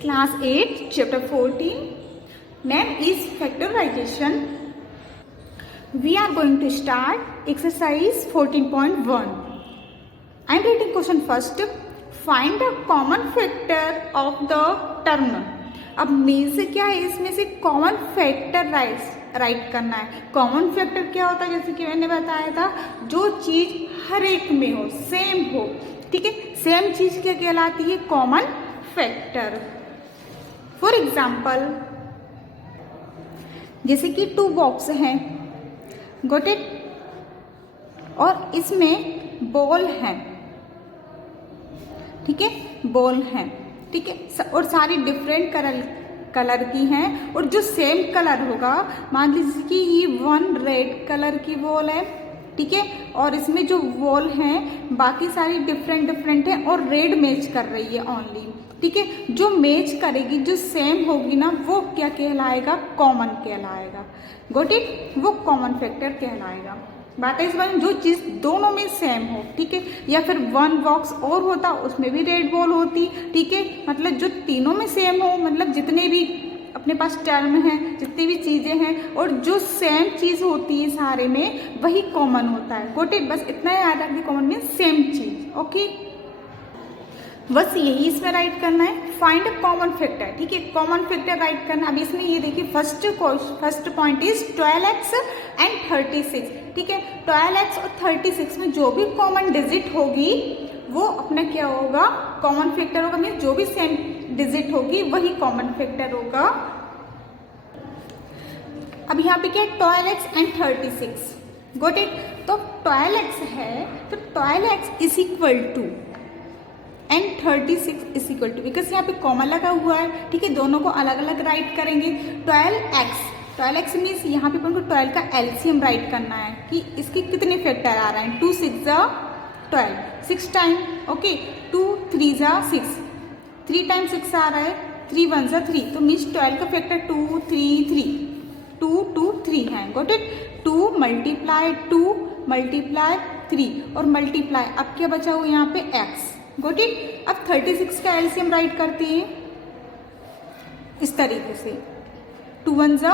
Class 8, Chapter 14. Name is factorization. We are going to start exercise 14.1. I am reading question first. Find the common factor of the term. अब main से क्या है, इसमें से common factor right करना है. Common factor क्या होता है, जैसे कि मैंने बताया था, जो चीज हर एक में हो, सेम हो. ठीक है, सेम चीज क्या कहलाती है, कॉमन फैक्टर. फॉर एग्जाम्पल, जैसे कि 2 बॉक्स हैं, गॉट इट, और इसमें बॉल है. ठीक है, बॉल है. ठीक है, और सारी डिफरेंट कलर की हैं, और जो सेम कलर होगा, मान लीजिए कि ये 1 रेड कलर की बॉल है. ठीक है, और इसमें जो बॉल हैं बाकी सारी डिफरेंट हैं, और रेड मैच कर रही है ओनली. ठीक है, जो मैच करेगी, जो सेम होगी ना, वो क्या कहलाएगा, कॉमन कहलाएगा. गॉट इट, वो कॉमन फैक्टर कहलाएगा. बात है इस बारे में, जो चीज़ दोनों में सेम हो. ठीक है, या फिर 1 बॉक्स और होता, उसमें भी रेड बॉल होती. ठीक है, मतलब जो तीनों में सेम हो, मतलब जितने भी अपने पास टर्म हैं, जितनी भी चीज़ें हैं, और जो सेम चीज़ होती है सारे में, वही कॉमन होता है. गॉट इट, बस इतना याद रखिए, कॉमन मीन सेम चीज. ओके, बस यही इसमें राइट करना है. Find common factor. ठीक है, कॉमन फैक्टर राइट करना. अब इसमें ये देखिए, first point is 12x and 36. ठीक है, 12x और 36 में जो भी कॉमन डिजिट होगी, वो अपना क्या होगा, कॉमन फैक्टर होगा. मीन जो भी सेम डिजिट होगी, वही कॉमन फैक्टर होगा. अब यहाँ पे क्या है, 12x एंड 36. गॉट इट, तो 12x है, तो 12x is equal to and 36 is equal to, because यहाँ पे कॉमन लगा हुआ है. ठीक है, दोनों को अलग अलग राइट करेंगे. 12x मीन्स यहाँ पे हमको 12 का एलसीएम राइट करना है कि इसके कितने फैक्टर आ रहे हैं. 2 6 जा 12, 6 टाइम. ओके, 2 3 जा 6, 3 टाइम 6 आ रहा है, 3 1 जा 3, तो मीन्स 12 का फैक्टर 2 3 3, 2 2 3 है. गॉट इट, 2 मल्टीप्लाई 3 और मल्टीप्लाई, अब क्या बचा हुआ यहाँ पे x. गॉट इट, अब 36 का एलसीएम राइट करते हैं इस तरीके से. 2 1 जा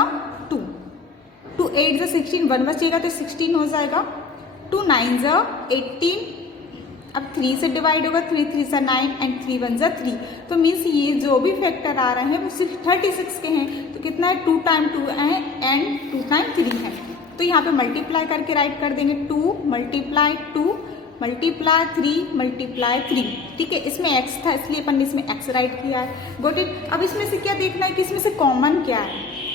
2, 2 8 जा 16, 1 बचेगा तो 16 हो जाएगा. 2 9 जा 18, अब 3 से डिवाइड होगा, 3 3 जा 9 एंड 3 1 जा 3. तो मीन्स ये जो भी फैक्टर आ रहे हैं वो सिर्फ 36 के हैं. तो कितना है, 2 टाइम 2 है एंड 2 टाइम 3 है. तो यहाँ पे मल्टीप्लाई करके राइट कर देंगे. 2 मल्टीप्लाई 2 मल्टीप्लाई 3 मल्टीप्लाई 3. ठीक है, इसमें x था इसलिए अपन ने इसमें x राइट किया है. गॉट इट, अब इसमें से क्या देखना है कि इसमें से कॉमन क्या है.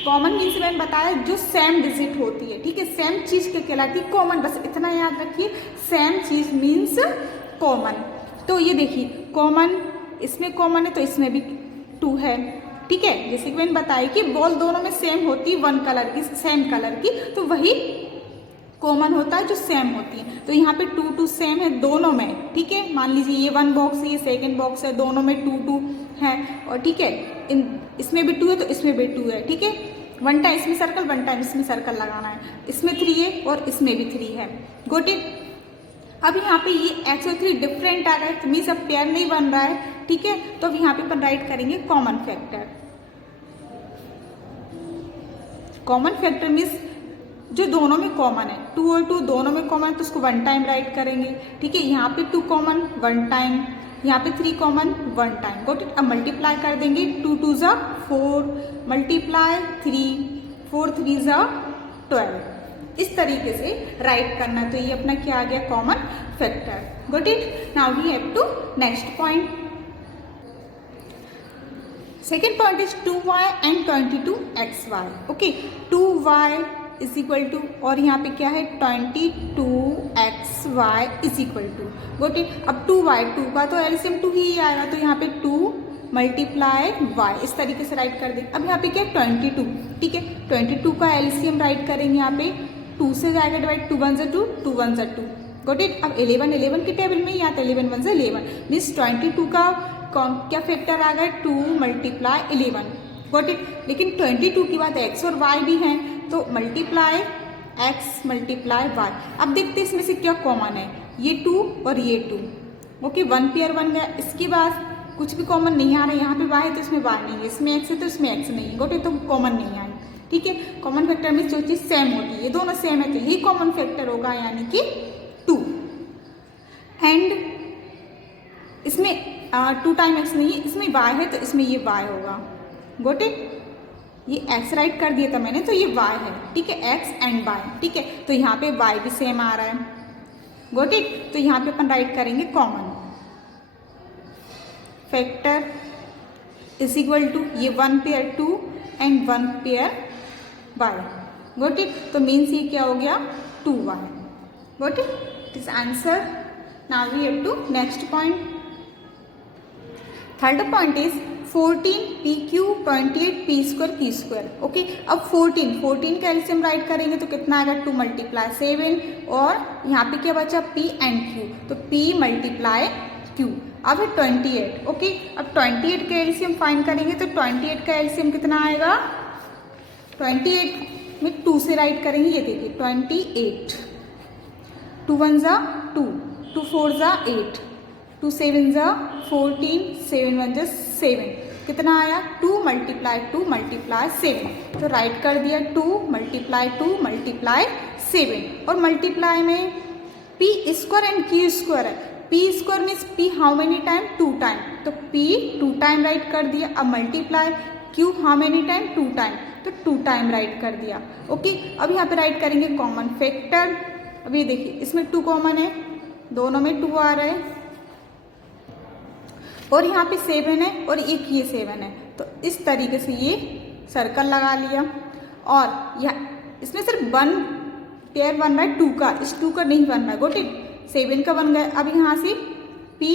कॉमन मीन्स मैंने बताया जो सेम डिजिट होती है. ठीक है, सेम चीज क्या कहलाती है, कॉमन. बस इतना याद रखिए, सेम चीज मीन्स कॉमन. तो ये देखिए, कॉमन, इसमें कॉमन है तो इसमें भी 2 है. ठीक है, जैसे कि मैंने बताया कि बॉल दोनों में सेम होती है, 1 कलर की, सेम कलर की, तो वही कॉमन होता है जो सेम होती है. तो यहाँ पे 2 2 सेम है दोनों में. ठीक है, मान लीजिए ये 1 बॉक्स है, ये सेकंड बॉक्स है, दोनों में 2 2 है. और ठीक है, इसमें भी 2 है तो इसमें भी 2 है. ठीक है, 1 टाइम इसमें सर्कल, 1 टाइम इसमें सर्कल लगाना है. इसमें 3 है और इसमें भी 3 है. गॉट इट, अब यहाँ पे ये x और 3 डिफरेंट आ रहा है, तो मीन्स अब पेयर नहीं बन रहा है. ठीक है, तो अब यहाँ पे अपन राइट करेंगे common factor. Common factor means जो दोनों में कॉमन है. 2 और 2 दोनों में कॉमन है, तो उसको 1 टाइम राइट करेंगे. ठीक है, यहाँ पे 2 कॉमन 1 टाइम, यहाँ पे 3 कॉमन 1 टाइम. गॉट इट, अब मल्टीप्लाई कर देंगे. 2 2 जा 4 मल्टीप्लाई 3, 4 3 जा 12. इस तरीके से राइट करना. तो ये अपना क्या आ गया, common factor. Got it, now we have to next point. Second point is 2y and 22xy. Okay, 2y is equal to, और यहाँ पे क्या है, 22xy is equal to. Got it, अब 2y, 2 का तो एलसीएम 2 ही आएगा, तो यहाँ पे 2 मल्टीप्लाई y, इस तरीके से राइट कर देंगे. अब यहाँ पे क्या है, 22. ठीक है, 22 का एलसीएम राइट करेंगे. यहाँ पे 2 से जाएगा डिवाइड, 2 1 जा 2, 2 1 जा 2. गॉट इट, अब 11 के टेबल में यहाँ पे 11 1 जा 11, मीन्स 22 का क्या फैक्टर आ गया, 2 मल्टीप्लाई 11. गॉट इट, लेकिन 22 की बात x और y भी हैं, तो मल्टीप्लाई x मल्टीप्लाई y. अब देखते हैं इसमें से क्या कॉमन है, ये 2 और ये 2. ओके, 1 पेयर बन गया. इसके बाद कुछ भी कॉमन नहीं आ रहा है, यहाँ पे y है तो इसमें y नहीं है, इसमें x है तो इसमें x नहीं है, गोटे तो कॉमन नहीं आए, ठीक है। कॉमन फैक्टर में जो चीज़ सेम होती है, ये दोनों सेम है तो यही कॉमन फैक्टर होगा, यानी कि 2। एंड इसमें 2 टाइम x नहीं है, इसमें y है तो इसमें ये y होगा, गोटे ये x राइट कर दिया था मैंने तो ये y है, ठीक है, x एंड y, ठीक है। तो यहाँ पे y भी सेम आ रहा है, गोट इट। तो यहाँ पे अपन राइट करेंगे common factor is equal to ये 1 pair 2 and 1 pair y, got it. तो मीन्स ये क्या हो गया 2y, got it, this answer. Now we have to next point. Third point is 14 PQ 28 P square Q square, okay. अब 14 का LCM right करेंगे तो कितना आएगा 2 × 7 और यहाँ पे क्या बचा P एंड Q, तो P × Q। अब है 28, ओके। अब 28 का एलसीएम फाइंड करेंगे तो 28 का एलसीएम कितना आएगा, 28 में 2 से राइट करेंगे, ये देखिए 28, 2 1 = 2, 2 4 = 8, 2 7 = 14, 7 1 = 7, कितना आया 2 × 2 × 7, तो राइट कर दिया 2 × 2 × 7 और मल्टीप्लाई में P square and Q square है। P square means P how many time 2 time, तो P 2 टाइम राइट कर दिया। अब multiply Q how many time 2 time, तो 2 टाइम राइट कर दिया, ओके। अब यहाँ पे राइट करेंगे कॉमन फैक्टर। अब ये देखिए इसमें 2 कॉमन है, दोनों में 2 आ रहा है और यहाँ पे 7 है और एक ये 7 है, तो इस तरीके से ये सर्कल लगा लिया और यहाँ इसमें सिर्फ 1 पेयर बन रहा है 2 का, इस 2 का नहीं बन रहा है, गोट इट। 7 का बन गया। अब यहाँ से P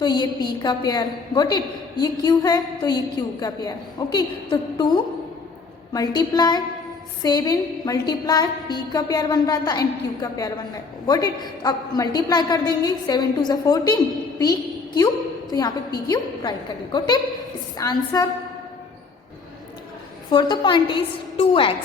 तो ये P का पेयर, गोट इट। ये Q है तो ये Q का पेयर, ओके। तो 2 × 7 × P का पेयर बन रहा था एंड Q का पेयर बन रहा है, गोट इट। तो अब मल्टीप्लाई कर देंगे, 7 2 = 14 P Q, तो यहाँ पे PQ राइट कर दिया, गोट इट, इस answer. Fourth point is 2x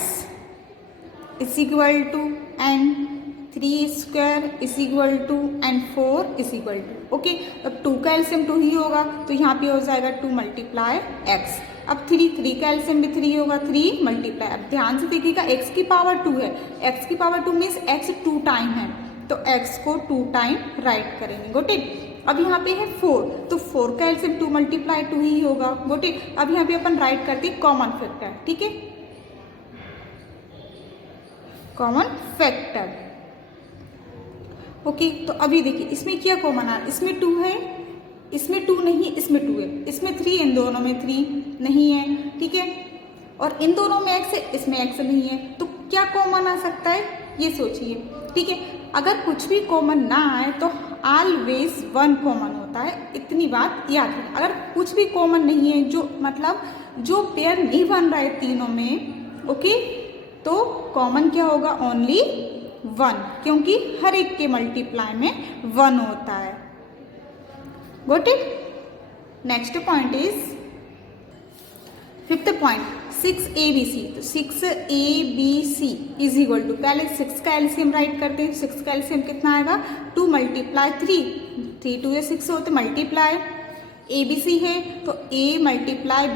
is equal to and 3 square is equal to and 4 is equal to, okay. अब 2 का एलसीएम 2 ही होगा तो यहाँ पे हो जाएगा 2 × x। अब 3 का एलसीएम भी 3 होगा, 3 मल्टीप्लाई। अब ध्यान से देखिएगा x की पावर 2 है, x की पावर 2 मीन्स x 2 टाइम है, तो x को 2 टाइम राइट करेंगे, गोट इट। अब यहाँ पे है 4, तो 4 का एलसीएम 2 × 2 ही होगा, गोट इट। अब यहाँ पे अपन राइट करते हैं कॉमन फैक्टर, ठीक है, कॉमन फैक्टर, ओके। तो अभी देखिए इसमें क्या कॉमन आ रहा है, इसमें 2 है, इसमें 2 नहीं, इसमें 2 है, इसमें 3, इन दोनों में 3 नहीं है, ठीक है। और इन दोनों में x है, इसमें x नहीं है, तो क्या कॉमन आ सकता है ये सोचिए, ठीक है। अगर कुछ भी कॉमन ना आए तो ऑलवेज 1 कॉमन होता है, इतनी बात याद रखें। अगर कुछ भी कॉमन नहीं है, जो मतलब जो पेयर नहीं बन रहा है तीनों में, ओके, तो कॉमन क्या होगा, ओनली 1, क्योंकि हर एक के मल्टीप्लाई में 1 होता है, got it. Next point is fifth point 6ABC, तो 6ABC इज इक्वल टू, पहले 6 का एलसीएम राइट करते हैं। 6 का एलसीएम कितना आएगा 2 × 3, 3 2 6 होते मल्टीप्लाई। ABC है तो A ×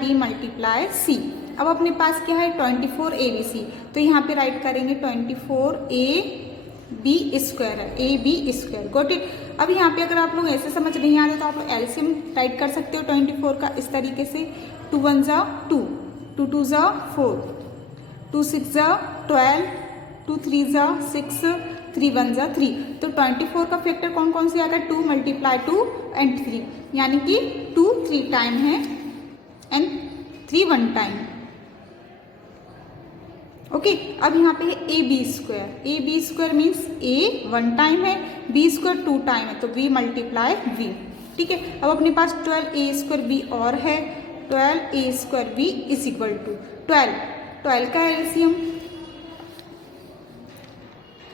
B × C। अब अपने पास क्या है 24 ABC, तो यहाँ पे राइट करेंगे 24 AB स्क्वायर है, AB स्क्वायर, गोट इट। अब यहाँ पे अगर आप लोग ऐसे समझ नहीं आ रहे तो आप लोग एलसीएम राइट कर सकते हो 24 का इस तरीके से, 2 1 = 2, 2 2 = 4, 2 6 = 12, 2 3 = 6, 3 1 = 3। तो 24 का फैक्टर कौन कौन से आता है 2 × 2 एंड 3, यानी कि 2 3 टाइम है एंड 3 1 टाइम, ओके। अब यहाँ पे है AB square means A 1 time है, B स्क्वायर 2 टाइम है, तो B × V, ठीक है। अब अपने पास 12A² B और है, 12A² B is equal to 12 का एलसीएम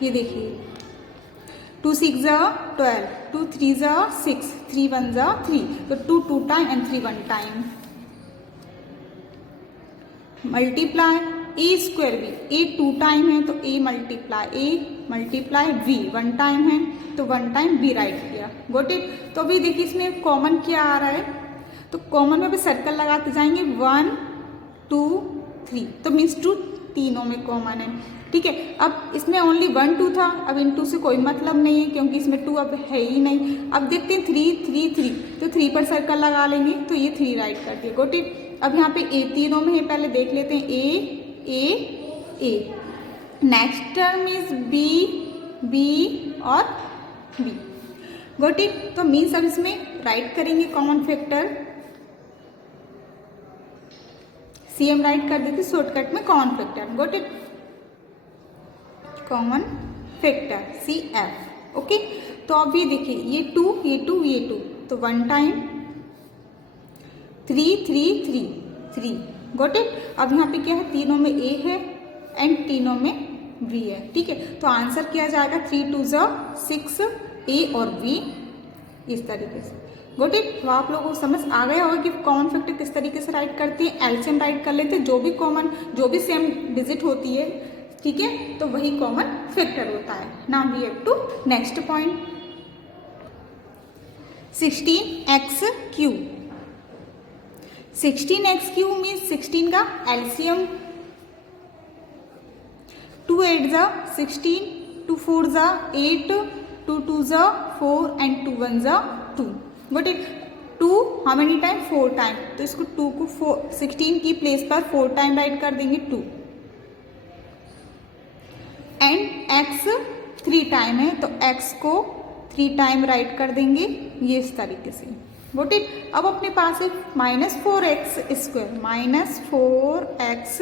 ये देखिए, 2 6 = 12, 2 3 = 6, 3 1 = 3, तो 2 2 time and 3 1 time, multiply A² B, A 2 time है तो A × V 1 टाइम है, तो 1 टाइम B राइट किया, गोट इट। तो अभी देखिए इसमें कॉमन क्या आ रहा है, तो कॉमन में भी सर्कल लगाते जाएंगे 1 2 3, तो मीन्स 2 तीनों में कॉमन है। ठीक है, अब इसमें ओनली 1 2 था, अब इन 2 से कोई मतलब नहीं है क्योंकि इसमें 2 अब है ही नहीं। अब देखते हैं 3 3 3, तो 3 पर सर्कल लगा लेंगे तो ये 3 राइट कर दिया, गोट इट। अब यहाँ पे ए तीनों में है, पहले देख लेते हैं ए। नेक्स्ट टर्म इज बी और बी, गोट इट। तो मीन्स अब इसमें राइट करेंगे कॉमन फैक्टर, CM राइट कर देते शॉर्टकट में common factor, got it, common factor CF। Okay, तो अब ये देखिए ये 2, तो 1 टाइम 3 3 3 3, गोट इट। अब यहाँ पे क्या है, तीनों में A है एंड तीनों में B है। ठीक है, तो आंसर किया जाएगा 3 2 6, A और B इस तरीके से, गोट इट। तो आप लोगों को समझ आ गया होगा कि कॉमन फैक्टर किस तरीके से राइट करते हैं। एलसीएम राइट कर लेते हैं, जो भी सेम डिजिट होती है, ठीक है, तो वही कॉमन फैक्टर होता है। Now we have to next point, 16x³ 16x³ means 16 का LCM, 2 8 16, 2 4 8, 2 2 4 and 2 1 2, but it 2 how many time 4 time, तो इसको 2 को 16 की प्लेस पर 4 टाइम राइट कर देंगे 2, एंड x 3 टाइम है तो x को 3 टाइम राइट कर देंगे ये इस तरीके से, वोट इट। अब अपने पास है -4x square, -4x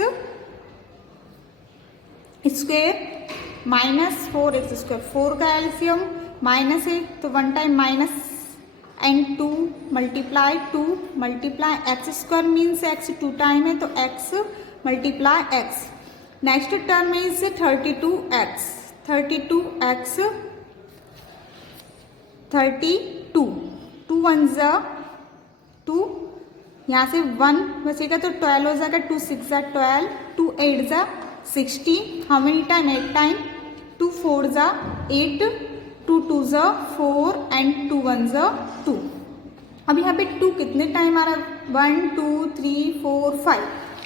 square, -4x square, 4 का एलसीएम माइनस है तो 1 time minus and 2 multiply x square means x 2 time है तो x multiply x। Next term is 32x, 2 1 2, यहाँ से 1 बचेगा तो 12 हो जाएगा, 2 6 12, 2 8 16, how many time 8 time, 2 4 8, 2 2 4 and 2 1 2। अब यहाँ पे 2 कितने टाइम आ रहा है, 1 2 3 4 5,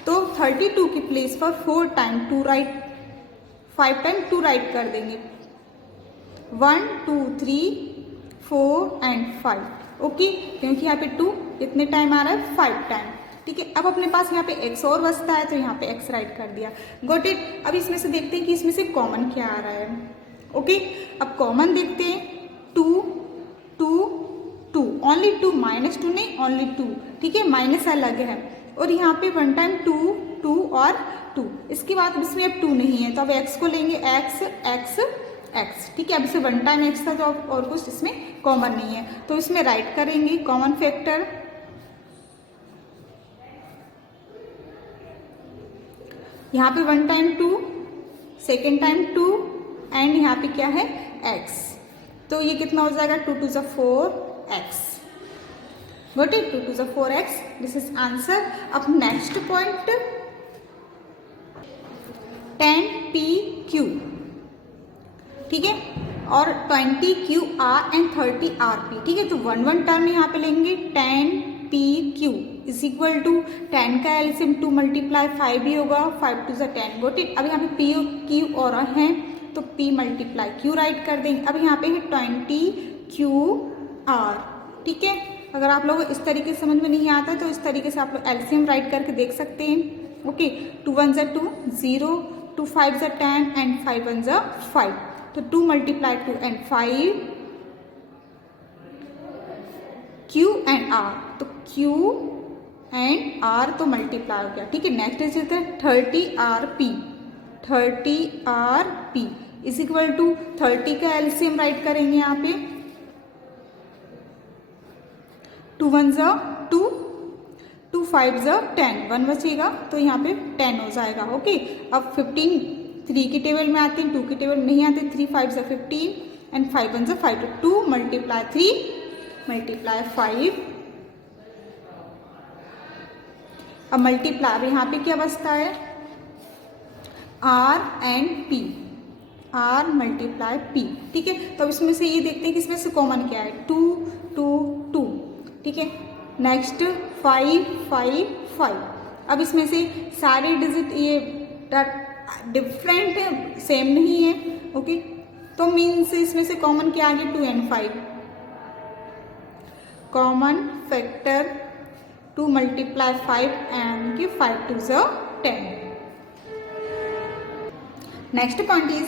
तो 32 की प्लेस पर 4 टाइम 2 राइट, 5 टाइम 2 राइट कर देंगे, 1 2 3 4 एंड 5, ओके, क्योंकि यहाँ पे 2 कितने टाइम आ रहा है 5 टाइम। ठीक है, अब अपने पास यहाँ पे x और बचता है तो यहाँ पे x राइट कर दिया, गॉट इट। अब इसमें से देखते हैं कि इसमें से कॉमन क्या आ रहा है, ओके। अब कॉमन देखते हैं 2 2 2, ओनली 2, -2 नहीं, ओनली 2, ठीक है, माइनस अलग है, और यहाँ पे 1 टाइम 2 2 और 2, इसके बाद इसमें अब 2 नहीं है तो अब x को लेंगे x x x, ठीक है। अब इसे 1 टाइम x था तो अब और कुछ इसमें कॉमन नहीं है तो इसमें राइट करेंगे कॉमन फैक्टर, यहाँ पे 1 टाइम 2, सेकेंड टाइम 2 एंड यहाँ पे क्या है x, तो ये कितना हो जाएगा 2 2 4x, got it, 2 2 4x, this is answer. अब नेक्स्ट पॉइंट 10pq, ठीक है, और 20qr एंड 30rp, ठीक है, तो 1 1 टर्म यहाँ पे लेंगे, 10pq इज इक्वल टू 10 का एलसीएम 2 मल्टीप्लाई 5 ही होगा, 5 2 10, गॉट इट। अब यहाँ पे p q और हैं तो p मल्टीप्लाई q राइट कर देंगे। अब यहाँ पे है 20qr, ठीक है। अगर आप लोगों को इस तरीके से समझ में नहीं आता तो इस तरीके से आप लोग एलसीएम राइट करके देख सकते हैं, ओके। 2 1 2 0, 2 5 10 एंड 5 1 5, तो 2 multiply 2 and 5 q and r, तो q एंड r तो मल्टीप्लाई हो गया, ठीक है। Next is 30rp, 30rp is equal to 30 का एलसीएम राइट करेंगे यहाँ पे, 2 1 2, 2 5 10, 1 बचेगा तो यहाँ पे 10 हो जाएगा, ओके। अब 15 3 की टेबल में आते हैं, 2 की टेबल में नहीं आते, 3 5 15 एंड 5 1 5, 2 मल्टीप्लाई 3 मल्टीप्लाई 5, अब मल्टीप्लाई, अब यहाँ पे क्या बचता है r and p, r multiply p, ठीक है। तो इसमें से ये देखते हैं कि इसमें से कॉमन क्या है, 2 2 2, ठीक है। नेक्स्ट 5 5 5। अब इसमें से सारे डिजिट ये डिफरेंट है, सेम नहीं है, ओके। तो मीन्स इसमें से कॉमन क्या आ गया, 2 and 5। Common factor 2 multiply 5 and give 5 2s 10। Next point is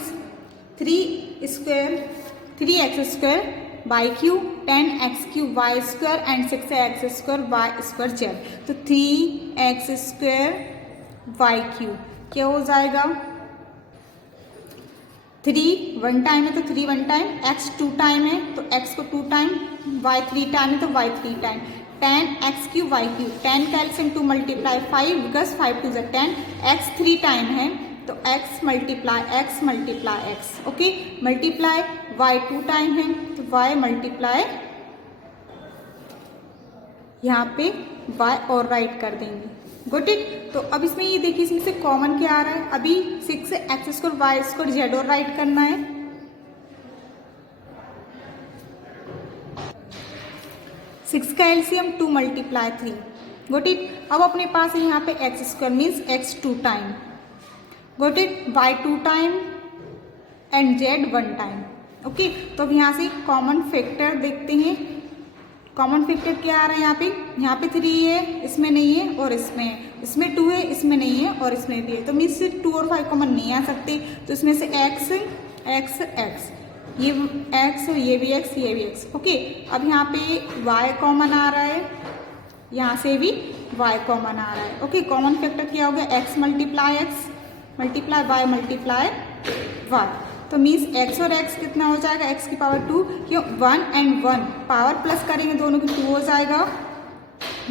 3x square y cube 10x cube y square and 6x square y square z। तो 3x square y cube क्या हो जाएगा, 3 1 टाइम है तो 3 1 टाइम, x 2 टाइम है तो x को 2 time, y 3 time है तो y 3 time. 10x cube y cube, 10 का LCM 2 multiply 5 because 5 2 is 10, x 3 time है तो x multiply x, okay. Multiply y 2 time है तो y multiply यहाँ पे y और राइट कर देंगे, गुड इट। तो अब इसमें ये देखिए इसमें से कॉमन क्या आ रहा है, अभी 6x square y square z और राइट करना है। 6 का एलसीएम 2 multiply 3, गुड इट। अब अपने पास है यहाँ पे x square means x 2 time, good it, y 2 time and z 1 time, okay. तो अब यहाँ से कॉमन फैक्टर देखते हैं। कॉमन फैक्टर क्या आ रहा है यहाँ पे 3 है, इसमें नहीं है और इसमें 2 है, इसमें नहीं है और इसमें भी है। तो मीन्स 2 और 5 कॉमन नहीं आ सकते, तो इसमें से x ये x, ये भी x, ये भी x, ओके। अब यहाँ पे y कॉमन आ रहा है, यहाँ से भी y कॉमन आ रहा है, ओके। कॉमन फैक्टर क्या हो गया, x multiply y multiply y। तो मीन्स x और x कितना हो जाएगा, x की पावर 2, क्यों 1 and 1 पावर प्लस करेंगे दोनों की 2 हो जाएगा,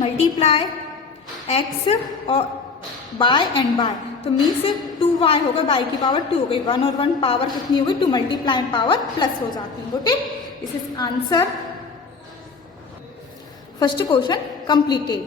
मल्टीप्लाई x और y एंड y। तो मीन्स 2y होगा, y की पावर 2 हो गई, 1 और 1 पावर कितनी हो गई 2, मल्टीप्लाई पावर प्लस हो जाती है, okay. This is answer first question completed.